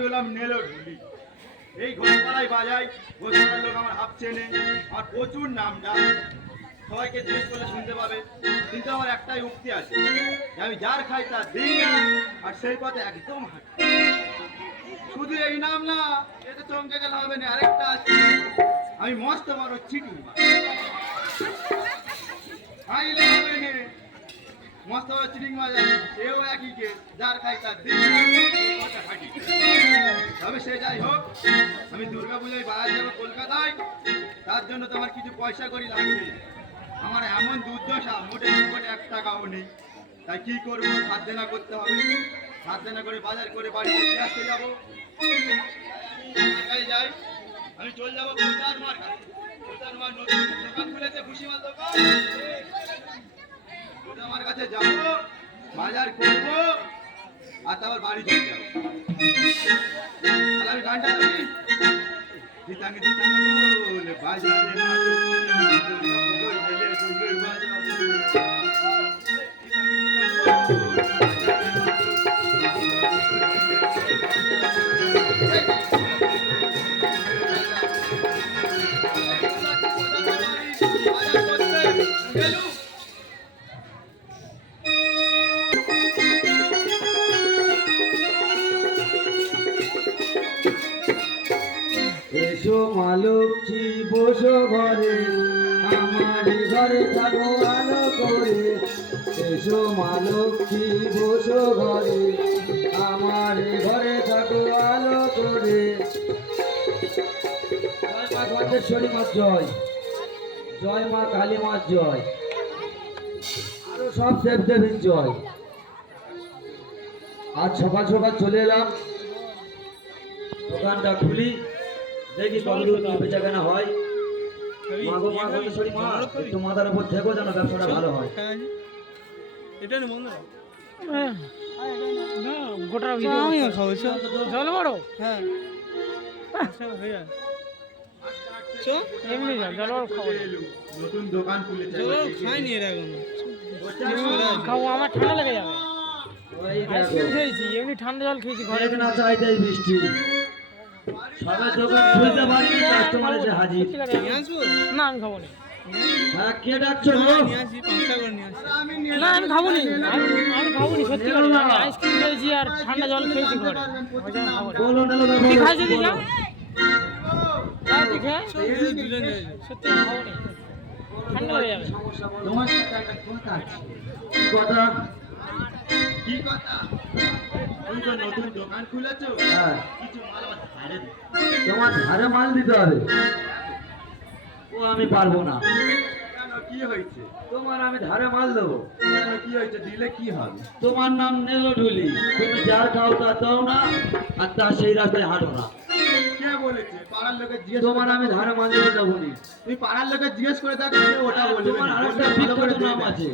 আমি হলাম নেলো ঢুলি। এই ঘোষপাড়ায় বাজাই, ঘোষপাড়ার লোক আমার হাফ চেনে, আমার প্রচুর নাম ডাক, সবাইকে জিজ্ঞেস করলে শুনতে পাবে। কিন্তু আমার একটাই উক্তি আছে, যে আমি যার খাই তার দিই না, আর সেই পথে একদম হাঁটি। শুধু এই নাম না, এতে চমকে গেলে হবে না, আরেকটা আছে, আমি মস্ত বড় চিটিং খাইলে হবে না, মস্ত বড় চিটিং মাছ আছে, সেও একই কে, যার খাই তার দিই না, সেই পথে হাঁটি। তবে সে যাই হোক, আমি দুর্গা পূজায় বাজার যাবো কলকাতায়, তার জন্য তো আমার কিছু পয়সা করি লাগবে। আমার এমন দুর্দশা, মোটে মোটে 1 টাকাও নেই, তাই কি করবো, ধার দেনা করতে হবে। ধার দেনা করে বাজার করে বাড়িতে দিয়ে আসতে যাবো। যাই, আমি চলে যাবো কোথার মার কাছে। কোথার মার নতুন দোকান খুলেছে, ভুসিমাল দোকান, আমার কাছে যাবো, বাজার করবো, আর তারপর বাড়ি চলে যাবো। আমি গানটা জানি, দিতাঙ্গে দিতাঙ্গে বলে বাজারে এসো মা লক্ষ্মী বসো ঘরে, আমার ঘরে থাকো আলো করে। এসো মা লক্ষ্মী বসো ঘরে, আমার ঘরে থাকো আলো করে। জয় মা ঘণ্টেশ্বরী মা জয়, জয় মা কালী মা জয়, আরো সব দেব দেবীর জয়। আজ সকাল সকাল চলে এলাম, দোকানটা খুলি, দেখি কতদূর বেচা কেনা হয়। মা গো মা ঘণ্টেশ্বরী মা, একটু মাথার উপর থেকো যেন ব্যবসাটা ভালো হয়। এটা না বন্ধ না, গোটা আমি খাবো, জল বড়, হ্যাঁ হয়ে যায়, এমনি জল বড় খাবো, নতুন দোকান খুলেছে, জল খাইনি এর এখন, খাবো আমার ঠান্ডা লেগে যাবে। আইসক্রিম খেয়েছি, এমনি ঠান্ডা জল খেয়েছি ঘরে না চাইতেই বৃষ্টি, সবার দোকান খুলতে পারি, কাস্টমার এসে হাজির। নিয়ে আসবো না, আমি খাবো না। হ্যাঁ কে ডাকছো গো? নিয়ে আসি 5 টাকা করে নিয়ে আসি। না আমি খাবো না, আমি খাবো না, সত্যি করে আমি আইসক্রিম খেয়েছি আর ঠান্ডা জল খেয়েছি ঘরে, বলো না দাদা, তুই বলো। খাইছিস দিলাম তুই খেয়ে সত্যি আমি খাবো না, ঠান্ডা লেগে যাবে। তোমার সাথে একটা কথা আছে। কি কথা? কি কথা? তুমি তো নতুন দোকান খুলেছো, হ্যাঁ, কিছু মাল আমার ধারে দে। তোমার ধারে মাল দিতে হবে। ও আমি পারবো না। কেন, কি হয়েছে? তোমার আমি ধারে মাল দেবো। কেন, কি হয়েছে, দিলে কি হবে? তোমার নাম নেলো ঢুলি, তুমি যার খাও তা দাও না, আর তার সেই রাস্তায় হাঁটো না। কে বলেছে? পাড়ার লোকে জিজ্ঞেস তোমার আমি ধারে মাল দিতে দেবো নি। তুমি পাড়ার লোকে জিজ্ঞেস করে দেখো, সে ওটা বলবে। তোমার আরেকটা ভালো করে বিখ্যাত নাম দেখবে। আছে,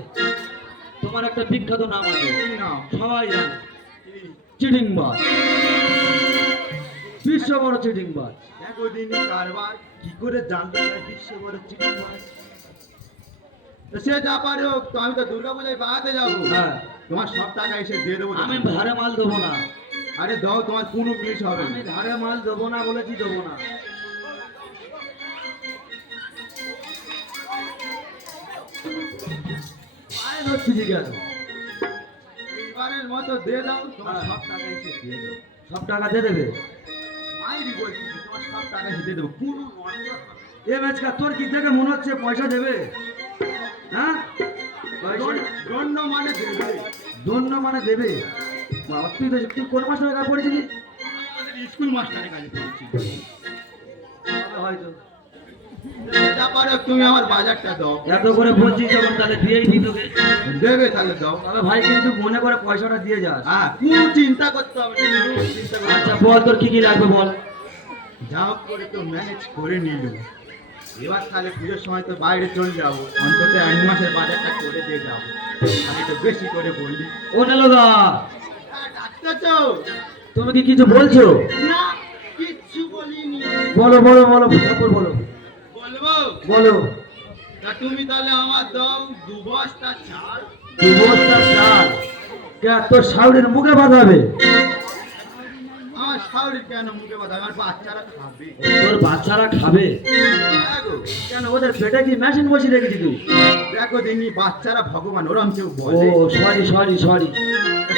তোমার একটা বিখ্যাত নাম আছে, কি নাম? সবাই জানে, কি? চিটিংবাজ, বিশ্ব বড় চিটিংবাজ। একদিনই কারবার, কি করে জানতে চাই বিশ্ব বড় চিঠি মাছ? তো সে যা পারে হোক, তো আমি তো দুর্গা পূজায় বাগাতে যাবো। হ্যাঁ, তোমার সব টাকা এসে দিয়ে দেবো। আমি ধারে মাল দেবো না। আরে দাও, তোমার কোনো মিস হবে আমি না। ধারে মাল দেবো না বলেছি, দেবো না। পায়ে ধরছি কেন? এইবারের মতো দিয়ে দাও, তোমার হ্যাঁ। সব টাকা এসে দিয়ে দেবো। সব টাকা দিয়ে দেবে? মাইরি বলছি, তোমার সব টাকা এসে দিয়ে দেবো, কোনো নষ্ট হবে না। এ মেচকা, তোর কি থেকে মনে হচ্ছে পয়সা দেবে? হ্যাঁ, দণ্ড মানে দেবে। ধন্য মানে দেবে? বাবা, তুই কোন মাস্টারের কাছে পড়েছিলি? আমাদের স্কুল মাস্টারের কাছে পড়েছি। হয়তো যা পারে হোক, তুমি আমার বাজারটা দাও। এত করে বলছিস যখন, তাহলে দিয়েই দিই তোকে। দেবে তাহলে দাও। তবে ভাই কিন্তু মনে করে পয়সাটা দিয়ে যাস। হ্যাঁ, কোনো চিন্তা করতে হবে না, কোনো চিন্তা করতে আচ্ছা হবে না। বল, তোর কি কি লাগবে বল। যা হোক করে তো ম্যানেজ করে নিল। এবার তাহলে পুজোর সময় তো বাইরে চলে যাবো, অন্তত 1 মাসের বাজারটা করে দিয়ে যাবো। আমি তো বেশি করে বললি। ও নেলোদা, ডাক্তার, তুমি কি কিছু বলছো? না, কিচ্ছু বলিনি। বলো বলো বলো, তারপর বলো। বলবো? বলো। তা তুমি তাহলে আমার দাও 2 বস্তা চাল। 2 বস্তা চাল? কে তোর শাউরের মুখে বাঁধাবে? আমার শাওরি কেন মুখে কথা, আমার বাচ্চারা খাবে। তোর বাচ্চারা খাবে? হ্যাঁ গো। কেন ওদের পেটে কি মেশিন বসিয়ে রেখেছি তুই? দেখো দিনি বাচ্চারা ভগবান, ওরম কেউ ও বলে? সরি।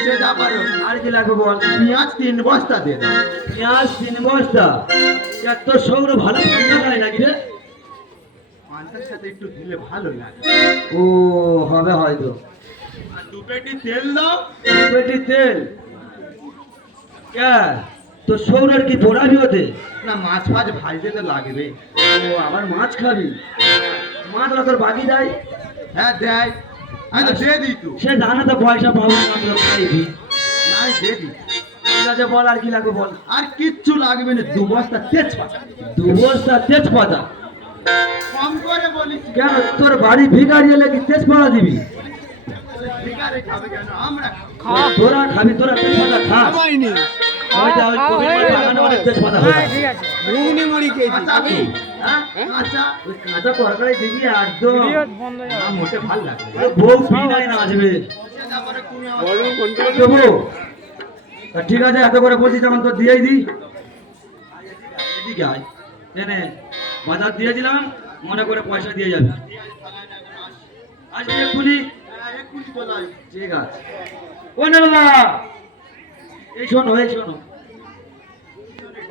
সে যা পারো। আর কি লাগবে বল? পেঁয়াজ 3 বস্তা দিয়ে দাও। পেঁয়াজ 3 বস্তা? এত সৌর ভালো পান্তা খায় নাকি রে? পান্তার সাথে একটু দিলে ভালো লাগে। ও হবে হয়তো। আর 2 পেটি তেল দাও। পেটি তেল? কে তো সৌরের কি পোড়াবি ওতে? না মাছ ফাছ ভাজতে তো লাগবে। ও আবার মাছ খাবি? মাছ তোর বাকি দেয়? হ্যাঁ দেয়, আমি তো দিয়ে দিই তো। সে জানে তো পয়সা পাবো না, আমরা খাইবি। নাই দিয়ে দিই। ঠিক আছে বল আর কি লাগবে বল। আর কিচ্ছু লাগবে না, 2 বস্তা তেজপাতা। 2 বস্তা তেজপাতা? কম করে বলিস। কেন তোর বাড়ি ভিখারি এলে কি তেজপাতা দিবি? ভিখারি খাবে কেন, আমরা তোরা খাবি, তোরা তেজপাতা খাস? খাওয়াইনি। হয়তো ওই কবির বাড়ি বাগানে অনেক তেজপাতা হয়। হ্যাঁ, ঠিক আছে। ঘুগনি মুড়ি খেয়েছি। কাঁচা কি? হ্যাঁ কাঁচা। ওই কাঁচা তরকারি দিবি একদম। ভিডিও বন্ধ হয়ে না যাবে। মোটে ভাল লাগবে। ওই বউ পিনাই না আসবে। সে তারপরে তুমি আমার দেবো? তা ঠিক আছে, এত করে বলছি যখন তো দিয়েই দি। এদিকে আয়, এনে বাজার দিয়েছিলাম, মনে করে পয়সা দিয়ে যাবি। আজকে এক্ষুনি? হ্যাঁ, এক্ষুনি চলে আয়। ঠিক আছে। ও নেবলা, এই শোনো।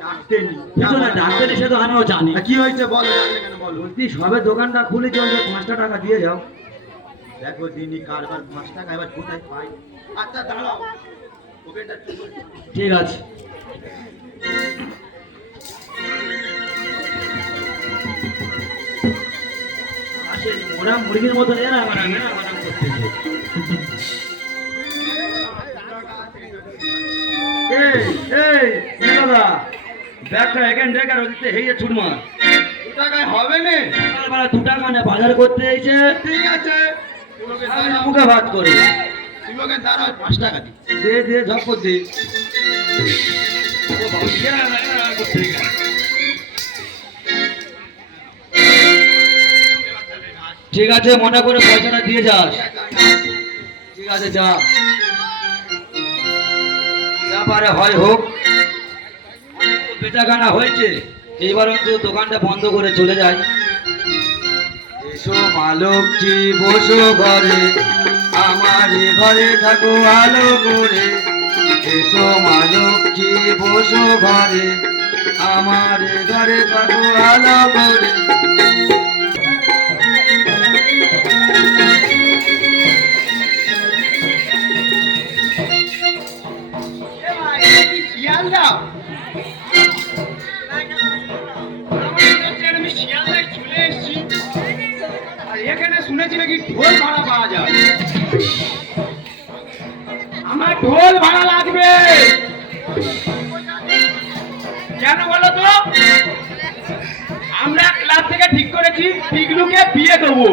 ডাকতেনি। পিছনে ডাকতে সে তো আমিও জানি। কি হয়েছে বলো, ডাকলে কেন বলো। বলছি সবে দোকানটা খুলে চলছে, 5টা টাকা দিয়ে যাও। দেখো দিনই কারবার 5 টাকা এবার কোথায় পাই। আচ্ছা দাঁড়াও, ওকেটা ঠিক আছে। আসে ওরা মুরগির মতন এরা করতেছে। এই দাদা, ব্যাগটা এখান থেকে আর ওদিকে হেয়ে ছুট মার। 2 টাকায় হবে না। সকালবেলা 2 টাকা নে বাজার করতে এসে ঠিক আছে, তুমি ওকে আমি দাঁড়াও। মুখে ভাত করে তুমি ওকে দাঁড়াও, 5 টাকা দিই। দে ঝপর দে। ও বাবা, করতে গেল। ঠিক আছে, মনে করে পয়সাটা দিয়ে যাস। ঠিক আছে যা, যা পারে হয় হোক। বেচাকেনা হয়েছে, এইবার অন্তত দোকানটা বন্ধ করে চলে যাই। এসো মা লক্ষ্মী বসো ঘরে, আমার ঘরে থাকো আলো করে। এসো মা লক্ষ্মী বসো ঘরে, আমার ঘরে থাকো আলো করে। শিয়ালদা, আমি শিয়ালদায় চলে এসেছি। আর এখানে শুনেছি নাকি ঢোল ভাড়া পাওয়া যায়। আমার ঢোল ভাড়া লাগবে। কেন বলো তো? আমরা ক্লাব থেকে ঠিক করেছি টিকলুকে বিয়ে দেবো।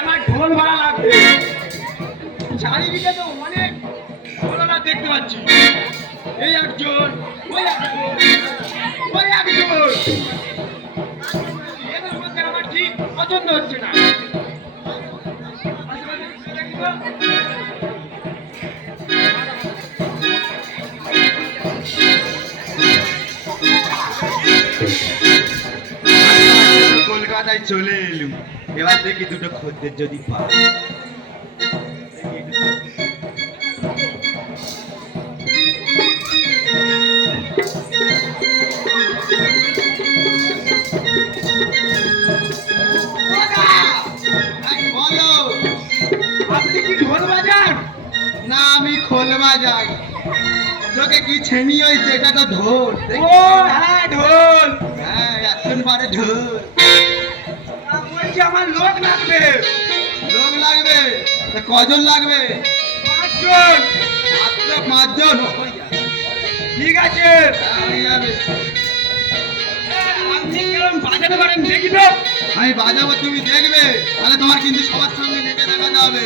আমার ঢোল ভাড়া লাগবে। চারিদিকে তো অনেক ঢোলনা দেখতে পাচ্ছি। এই একজন, ওই একজন, ওই একজন। এদের মধ্যে আমার ঠিক পছন্দ হচ্ছে না। আশেপাশে ঘুরে দেখি তো। কলকাতায় চলে এলুম, এবার দেখি 2টো খদ্দের যদি পাই। বলো, আপনি কি ঢোল বাজান? না আমি খোল বাজাই। তোকে কি ছেনি হয়েছে? এটা তো ঢোল। ও হ্যাঁ ঢোল, হ্যাঁ এখন পারে ঢোল। বলছি আমার লোক লাগবে। লোক লাগবে? তা কজন লাগবে? 5 জন। মাত্র 5 জন? ঠিক আছে, হয়ে যাবে। আপনি কেমন বাজাতে পারেন দেখি তো। আমি বাজাবো, তুমি দেখবে। তাহলে তোমার কিন্তু সবার সঙ্গে নেচে দেখাতে হবে।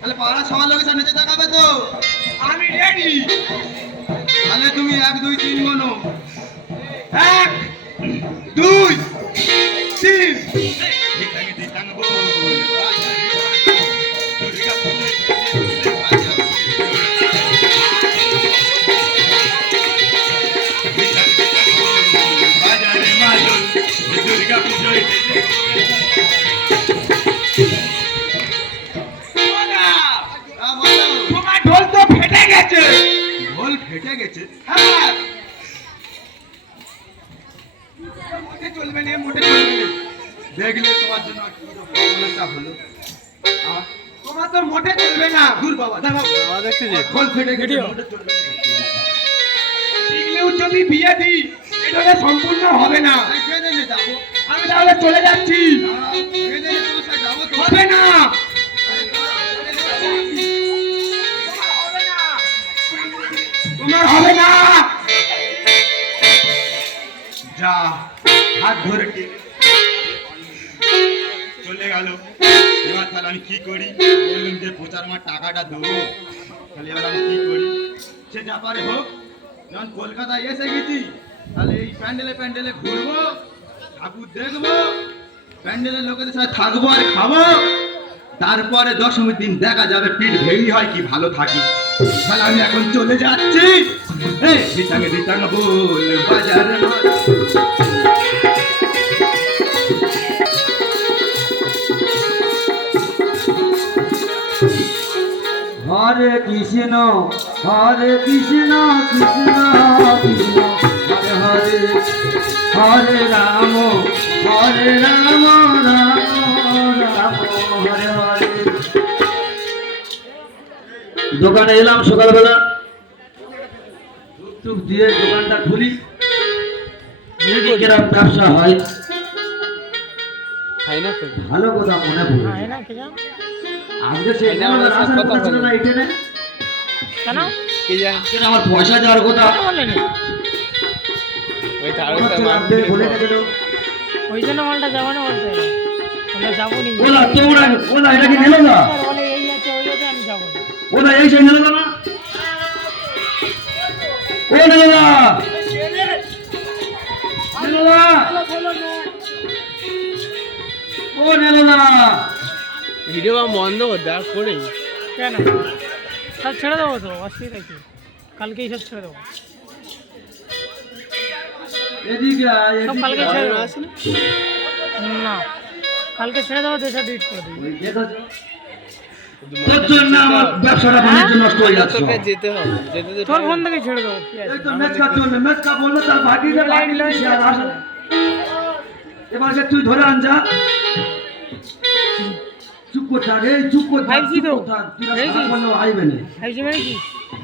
তাহলে পাড়া সবার লোকের সাথে নেচে দেখাবে তো? আমি রেডি। তাহলে তুমি 1 2 3 গোনো। 1 2 3। দুর্গা হ্যাঁ, বলো। তোমার ঢোল তো ফেটে গেছে। ঢোল ফেটে গেছে। হ্যাঁ, মোটে চলবে না, মোটে চলবে না। দেখলে তোমার জন্য কি প্রবলেমটা হলো। আমার তোমার তো মোটে চলবে না। দূর বাবা, দেখো ঢোল ফেটে গেছে, মোটে চলবে না। শিখলেও যদি বিয়ে দিই, এটা হলে সম্পূর্ণ হবে না। আমি বেঁধে নিয়ে যাবো। আমি তাহলে চলে যাচ্ছি। দাঁড়াও, বেঁধে নিয়ে তোমার সাথে যাবো তো। হবে না। তোমার হবে না। যা, হাত ধরে টেনে চলে গেল। এবার তাহলে আমি কি করি? বললাম যে প্রচার মার টাকাটা দেবো, তাহলে এবার আমি কি করি? সে যা পারে হোক। যখন কলকাতায় এসে গেছি, তাহলে এই প্যান্ডেলে প্যান্ডেলে ঘুরবো, ঠাকুর দেখবো, প্যান্ডেলের লোকেদের সাথে থাকবো আর খাবো। তারপরে দশমীর দিন দেখা যাবে পিঠ ভেঙি হয় কি ভালো থাকি। তাহলে আমি এখন চলে যাচ্ছি। এই বিতাঙ্গে বিতাঙ্গ বল বাজারে বল। হরে কৃষ্ণ হরে কৃষ্ণ কৃষ্ণ কৃষ্ণ হরে হরে হরে রাম রাম রাম হরে হরে। দোকানে এলাম সকালবেলা, টুক দিয়ে দোকানটা খুলি, কিরম ব্যবসা হয় ভালো কথা মনে পড়ে। হ্যাঁ না কি জান আজকে সেই আসার কথা ছিল না এখানে, কেন আজকে আমার পয়সা দেওয়ার কথা বলেনি? ভুলে গেছিল। ওই জন্য মালটা যাবো না বলতে বলে যাবো নি। ওলা তোমরা ওলা এটা কি নিল না? বলে এই আছে ওই আছে আমি যাবো না। ওলা এই সেই নিল না? ও নিল না, নিল না, ও নিল না। ভিডিও বন্ধ কর দেখ করে কেন সব ছেড়ে দেবো তো, অসুবিধা কি? কালকেই সব ছেড়ে দেবো, এদিকে আয়, সব এদিকে কালকে আয়। ছেড়ে দেবো। না কালকে ছেড়ে দেবো, দেশে ডিট করে দিই। ওই দেখেছো? তোর জন্য আমার ব্যবসাটা বাণিজ্য নষ্ট হয়ে যাচ্ছে। তোকে যেতে হবে, যেতে তো তোর ফোন থেকে ছেড়ে দেবো, কি আছে? এই তো মেচকা চলবে, মেচকা বললো তার ভাগিটা ভাগি সে আর আসে না। এবার যে তুই ধরে আন যা। চুপ কর থাক, এই চুপ কর থাক, ভাইছি চুপ তো। কর থাক। তুই আর ভাইছি। সারা বললেও আইবে না। খাইছি মানে কি?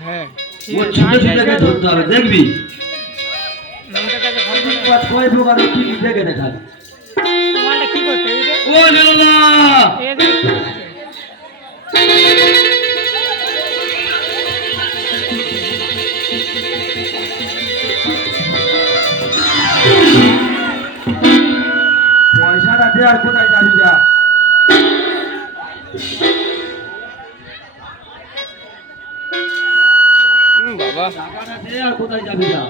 হ্যাঁ ঠিক ও আছে, ছুটে আজ ছুটে খাইছি গিয়ে ধরতে হবে, দেখবি? নামটা কাছে ফোন করে। বাস কয় প্রকার কি কি দেখে নে খালি। মালটা কি করছে এই যে? ও নিল না। এই যে কি করছে? পয়সাটা দে আর কোথায় যাবি যা। বাবা টাকাটা দে আর কোথায় যাবি যা।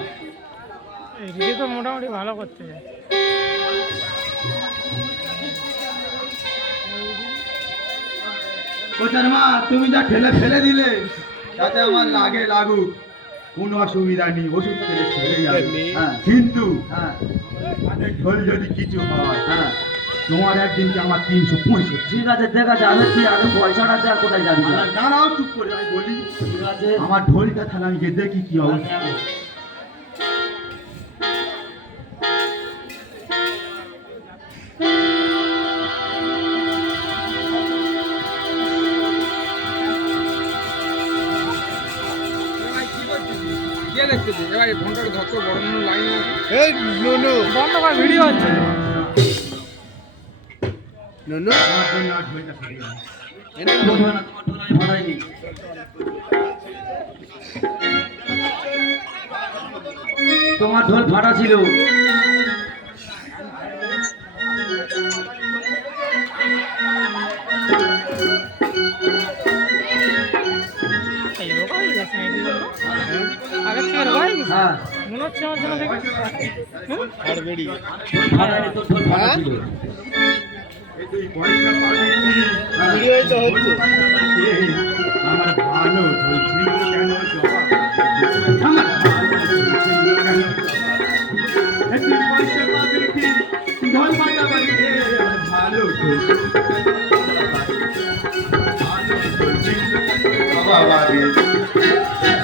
এই দিদি তো মোটামুটি ভালো করতে যায়। প্রচার মা, তুমি যা ঠেলে ফেলে দিলে তাতে আমার লাগে লাগুক, কোনো অসুবিধা নেই, ওষুধ খেলে সেরে যাবে। হ্যাঁ কিন্তু হ্যাঁ হাতে ঢোল যদি কিছু হয়, হ্যাঁ তোমার একদিনকে আমার 365। ঠিক আছে, দেখ আছে, আমি তুই আগে পয়সাটা দে আর কোথায় যাবি যা। দাঁড়াও, চুপ করে আমি বলি। ঠিক আছে। আমার ঢোলটা তাহলে আমি গিয়ে দেখি কি অবস্থা। কে দেখতেছিস? এবার এই ফোনটা ধরতে বড় কোনো লাইন আছে? এই নো বন্ধ কর, ভিডিও হচ্ছে। নো আমার জন্য আর ঢোলটা সরে গেল। এনে বলবো না, তোমার ঢোল আমি ভাড়াইনি। তোমার ঢোল ফাটা ছিল। এই রকম হয়ে গেছে নাকি বলো? আগের থেকে রকম হয়ে গেছে? হ্যাঁ মনে হচ্ছে আমার জন্য দেখে। হুম? আর বেড়ি ফাটাইনি, তোর ঢোল ফাটা ছিল। এই তুই পয়সা পাবি কি? ভিডিও তো হচ্ছে আমার ভালো ঢোল ছিল কেন জবা? আমার ভালো ঢোল ছিল কেন জবা? এই তুই পয়সা পাবি কি? ঢোল ফাটাবি রে। বাবা রে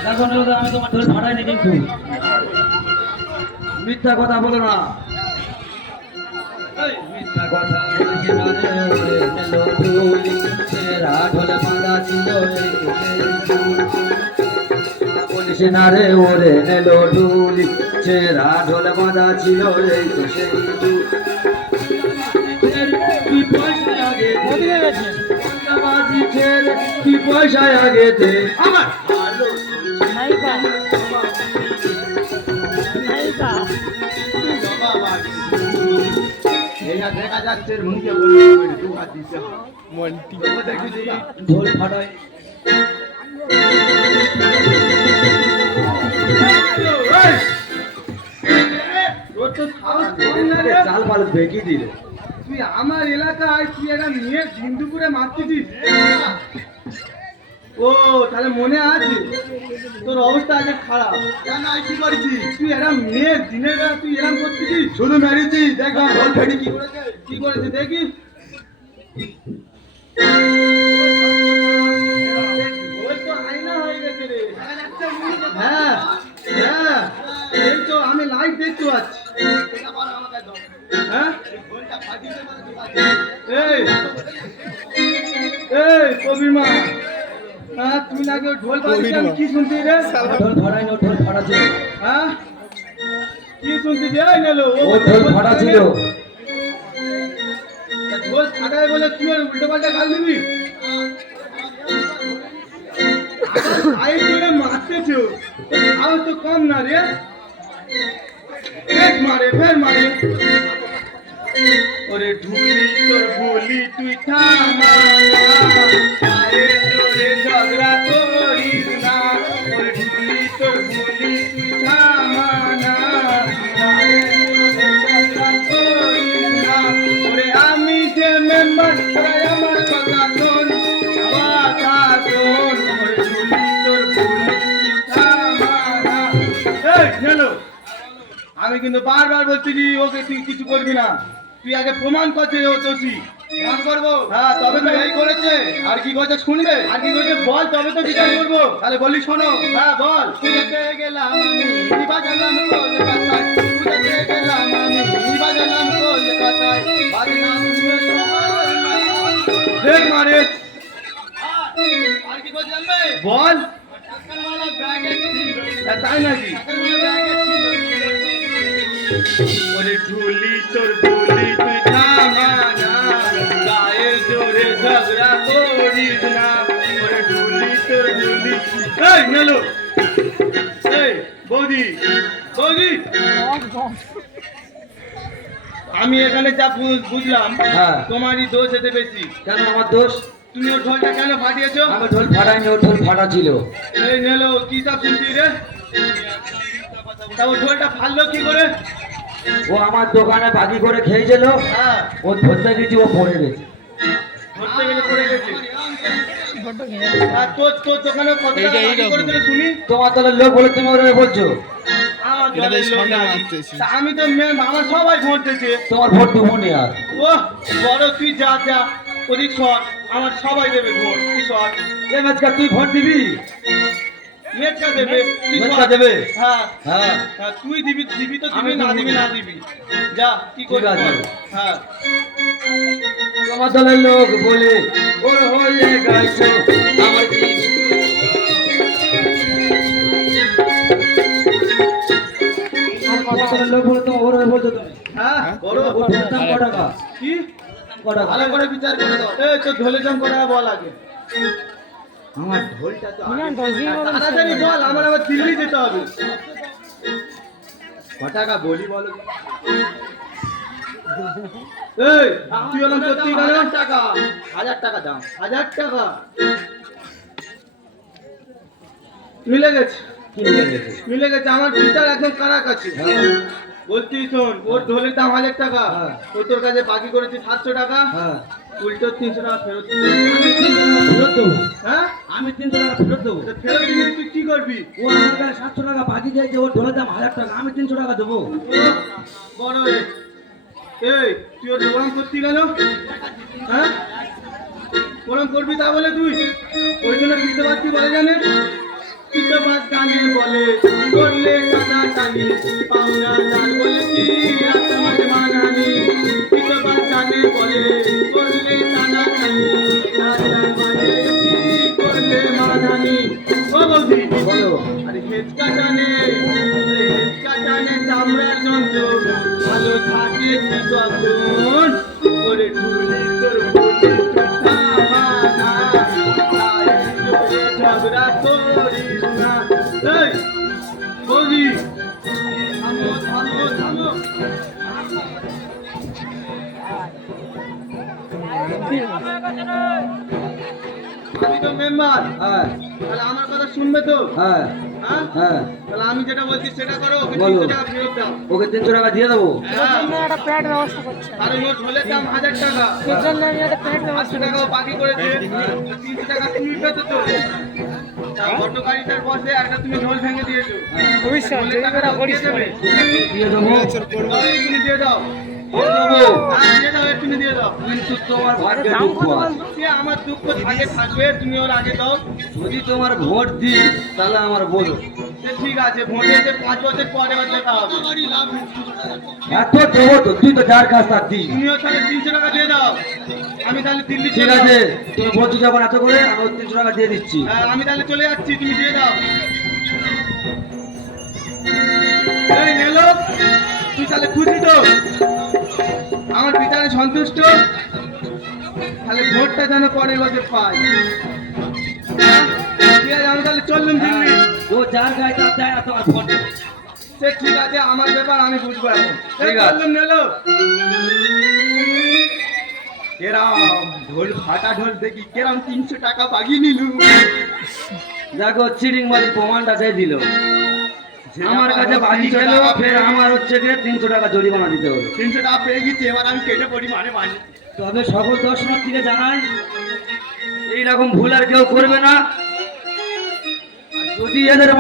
দেখো দাদা, আমি তোমার ঢোল ফাটাইনি কিন্তু মিথ্যা কথা বলো না। এই মিথ্যা কথা বলেছি না রে, নেলো ঢুলি ছেঁড়া ঢোল বাঁধা ছিল বলিস না রে, ওরে নেলো ঢুলি ছেঁড়া ঢোল বাঁধা ছিল এই তো সেই কি পয়সা আগে ওদিকে গেছে বাজি ছেড়ে কি পয়সা আগে দে আমার নায়িকা নায়িকা বাবা এইটা দেখা যাচ্ছে এর মুখে বলে দু হাত দিতে মন্টি দেখি ঢোল ফাটাই চাল পাল বেঁকি দিল। তুই আমার এলাকায় তুই একটা মেয়ে হিন্দুপুরে মারতেছিস ও তাহলে মনে আছে তোর অবস্থা আজ খারাপ কেন কি করেছিস তুই একটা মেয়ে দিনের বেলা তুই এরকম করতেছিস শুধু মেরেছিস দেখ ঢোল ফেটি কি করেছে দেখি ওই তো আয়না হয়ে গেছে রে হ্যাঁ হ্যাঁ এই তো আমি লাইভ দেখতে পাচ্ছি হ্যাঁ এই এই কবিমা হ্যাঁ তুমি নাকি ওই ঢোল বাজিয়ে আমি কি শুনছি রে ঢোল ফাটাই না, ঢোল ফাটা ছিল। হ্যাঁ কি শুনছি রে গেলো ও ঢোল ফাটা ছিল। ঢোল ফাটায় বলে তুই ওর উল্টো পাল্টা গাল দিবি আই তোরে মারতেছো আও তো কম না রে ফের মারে ওরে ঢুলি তোর ভুলি তুই থামা না আরে তোরে ঝগড়া করিস না ওরে ঢুলি তোর ভুলি তুই থামা না আরে তোরে ঝগড়া করিস না ওরে আমি যে মেম্বার আমার কথা শোন কথা শোন ওরে ঢুলি তোর ভুলি তুই থামা না এই হ্যালো আমি কিন্তু বারবার বলতেছি ওকে তুই কিছু করবি না তুই আগে প্রমাণ করছে ও দোষী প্রমাণ করবো হ্যাঁ তবে তো এই করেছে আর কি করেছে শুনবে আর কি করেছে বল তবে তো বিচার করবো তাহলে বললি শোনো হ্যাঁ বল পুজোতে গেলাম আমি বাজালাম কলকাতায় পুজোতে গেলাম আমি বাজালাম কলকাতায় বাজনা শুনে দেখ মারে আর কি করছে জানবে বল তাই নাকি ওরে ঢুলি তোর ভুলি তুই থামা না গায়ের জোরে ঝগড়া করিস না ওরে ঢুলি তোর ভুলি এই নেলো এই বৌদি বৌদি আমি এখানে যা বুঝলাম হ্যাঁ। তোমারই দোষ এতে বেশি কেন আমার দোষ? তুমি ওর ঢোলটা কেন ফাটিয়েছো আমি ঢোল ফাটাইনি, ও ঢোল ফাটা ছিল। এই নেলো কি সব শুনছি রে তা ও ঢোলটা ফাললো কি করে ও আমার দোকানে বাকি করে খেয়েছিল, হ্যাঁ ও ধরতে গেছি, ও পড়ে গেছে। ধরতে গেলে পড়ে গেছে ফটো ঘেরে আর তোর দোকানে কত টাকা বাকি করেছিল শুনি তোমার তাহলে লোক বলে তুমি ওরা বলছো আমার দলের লোক নাকি। তা আমি তো আমার সবাই ভোট দিয়েছে তোমার ভোট দেবো নি আর। ও বড় তুই যা যা ওদিক সর আমার সবাই দেবে ভোট তুই সর এই মাঝকা তুই ভোট দিবি? মেচকা দেবে তুই মেচকা সর। দেবে? হ্যাঁ হ্যাঁ হ্যাঁ, তুই দিবি দিবি তো আমি দিবি না দেবো দিবি না। না দিবি যা কি করবি ঠিক আছে। কর। হ্যাঁ তোমার দলের লোক বলে ওর হয়ে গাইছো আমার কি তোমার দলের লোক বলে তোমার ওর হয়ে বলছো তুমি? হ্যাঁ বড় ও ঢোলের দাম ক টাকা? কি ক টাকা? ভালো করে বিচার করে দাও এই তো ঢোলের দাম করে বল আগে আমার ঢোলটা তো না দশই তাড়াতাড়ি বল আমার আবার দিল্লি যেতে হবে ক টাকা বলি বলো? এই তুই হলাম সত্যি কেন টাকা, 1000 টাকা দাম। 1000 টাকা মিলে গেছে কি নিয়ে গেছে? মিলে গেছে আমার বিচার একদম কারাক আছে হ্যাঁ, বলছি শোন ওর ঢোলের দাম 1000 টাকা হ্যাঁ। ও তোর কাছে বাকি করেছি 700 টাকা হ্যাঁ। উল্টো 300 টাকা ফেরত দিবি। আমি 300 টাকা ফেরত দেবো। হ্যাঁ আমি 300 টাকা ফেরত দেবো। তো ফেরত দিবি তুই কি করবি ও আমার কাছে 700 টাকা বাকি চাইছে, ওর ঢোলের দাম 1000 টাকা, আমি 300 টাকা দেবো। ও, বড় এ। এই তুই ওর দোকান করতে গেল হ্যাঁ প্রণাম করবি তা বলে তুই ওই জন্য কৃতবাদ কি বলে জানে কৃতবাদ জানে বলে করলে টানা টানি পাওনা চাল বলে কি রাতামাতে মানানি কৃতবাদ জানে বলে করলে টানা টানি রাতার মানে কি করলে মানানি ও বৌদি বলো আরে হেঁচকা টানে চামড়ার যন্ত্র ভালো থাকে কি তখন করে ঠুলি তোর ভুলি চুটা মাথা তাই জোরে ঝগড়া করিস না এই বৌদি থামো থামো থামো আমি তো মেম্বার হ্যাঁ তাহলে আমার কথা শুনবে তো হ্যাঁ হ্যাঁ হ্যাঁ তাহলে আমি যেটা বলছি সেটা করো ওকে বলো। 300 টাকা ফেরত দাও ওকে 300 টাকা দিয়ে দেবো হ্যাঁ জন্য একটা প্যাড ব্যবস্থা করছে আর নোট হলে দাম 1000 টাকা এর জন্য আমি একটা প্যাড ব্যবস্থা 800 টাকাও বাকি করেছে 300 টাকা তুমি পেতে তো অটো গাড়িটার বসে একটা তুমি ঢোল ভেঙে দিয়েছো ভবিষ্যৎ ঢোলের টাকাটা করিয়ে দেবে দিয়ে দেবো তুমি দিয়ে দাও দিয়ে দেবো হ্যাঁ দিয়ে দাও তুমি দিয়ে দাও কিন্তু তোমার ভাগ্যে দাম দুঃখ কত আছে। বলতো? সে আমার দুঃখ থাকে থাকবে তুমি ওর আগে দাও যদি তোমার ভোট দিই তাহলে আমার বলো সে ঠিক আছে ভোটে যে 5 বছর পরে ওর দেখা হবে এত দেবো তো তুই তো যার কাজ তার দিই তুমিও তাহলে 300 টাকা দিয়ে দাও আমি তাহলে দিল্লি ঠিক চলে আছে যাবো। তুমি বলছো যখন এত করে আমি 300 টাকা দিয়ে দিচ্ছি হ্যাঁ, আমি তাহলে চলে যাচ্ছি তুমি দিয়ে দাও এই নেলো তুই তাহলে খুশি তো আমার বিচারে সন্তুষ্ট তাহলে ভোটটা যেন পরের বছর পাই হ্যাঁ? ঠিক আছে আমি তাহলে চললাম দিল্লি ও যার গায়ে তার যায় না তোমার ভোট দেবে। সে ঠিক আছে আমার ব্যাপার আমি বুঝবো এখন ঠিক আছে। চললাম নেলো কেরাম ঢোল ফাটা ঢোল দেখি কেরাম 300 টাকা বাগিয়ে নিলু দেখো চিরিং বাড়ির প্রমাণটা দিয়ে দিল আমার কাছে বাজি ছিল ফের আমার হচ্ছে গিয়ে 300 টাকা জরিমানা দিতে হলো 300 টাকা পেয়ে গেছি এবার আমি কেটে পড়ি মানে তবে সকল দর্শনার্থীকে জানাই এইরকম ভুল আর কেউ করবে না আর যদি এদের